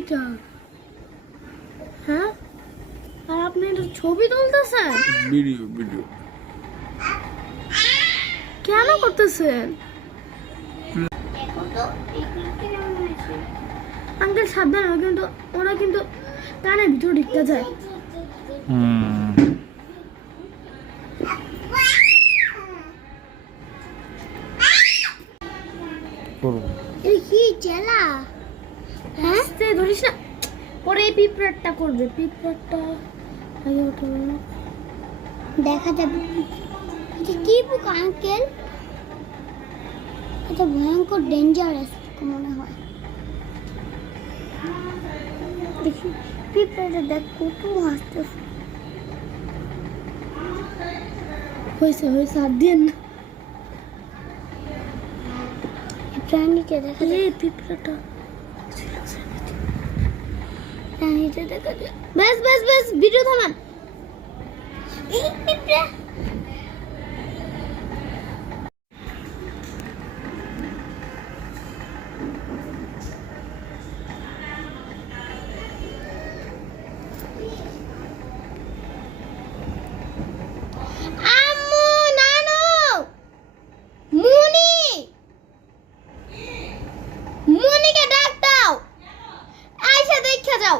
কিটা? হ্যাঁ, আর আপনি এটা ছবি তুলতেছেন? ভিডিও কেন করতেছেন? আঙ্কেল সাবধান, ওরা কিন্তু কানের ভিতর ঢুকতে যায়। এই কি চেলা? হ্যাঁ, ধরিস না, পরে এই পিঁপড়াটা করবে। পিঁপড়াটা আগে ওঠো, দেখা যাবে। এটা কি পোকা আঙ্কেল? এটা ভয়ঙ্কর ডেঞ্জারাস মনে হয়। দেখি পিঁপড়াটা, দেখ কত হাসতেছে। হয়েছে আর দিয়ে না। প্রাণীকে দেখা যায়। এই পিঁপড়াটা প্রাণীটা দেখা যায়। ব্যাস ভিডিও থামান। এই পিঁপড়া মনিকে ডাক দাও, আয়শা দেখা যাও।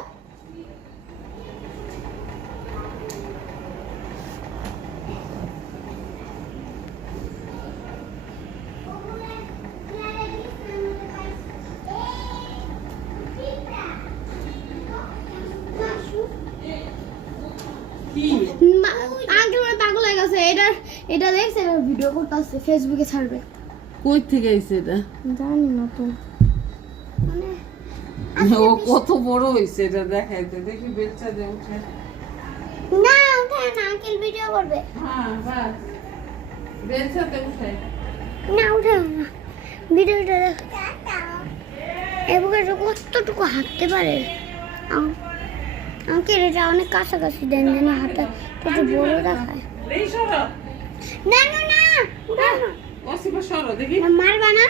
আঙ্কেল মানে পাগল হয়ে গেছে। এটা দেখছে, এটা ভিডিও করতেছে, ফেসবুকে ছাড়বে। কই থেকে আইছে এটা? জানি না তো, ও কত বড় হইছে এটা দেখাইতে। দেখি বেচ্চা দে উঠে। না উঠে না, আঙ্কেল ভিডিও করবে। হ্যাঁ বাস বেচ্চা দে উঠে। না উঠে না, ভিডিওটা দেখ। এবার কতটুকু হাঁটতে পারে আঙ্কেল? এটা অনেক কাছাকাছি দেন যেন হাঁটা একটু বড় দেখায়। এই সরো। না ওসিবা সরো দেখি। মারবা না।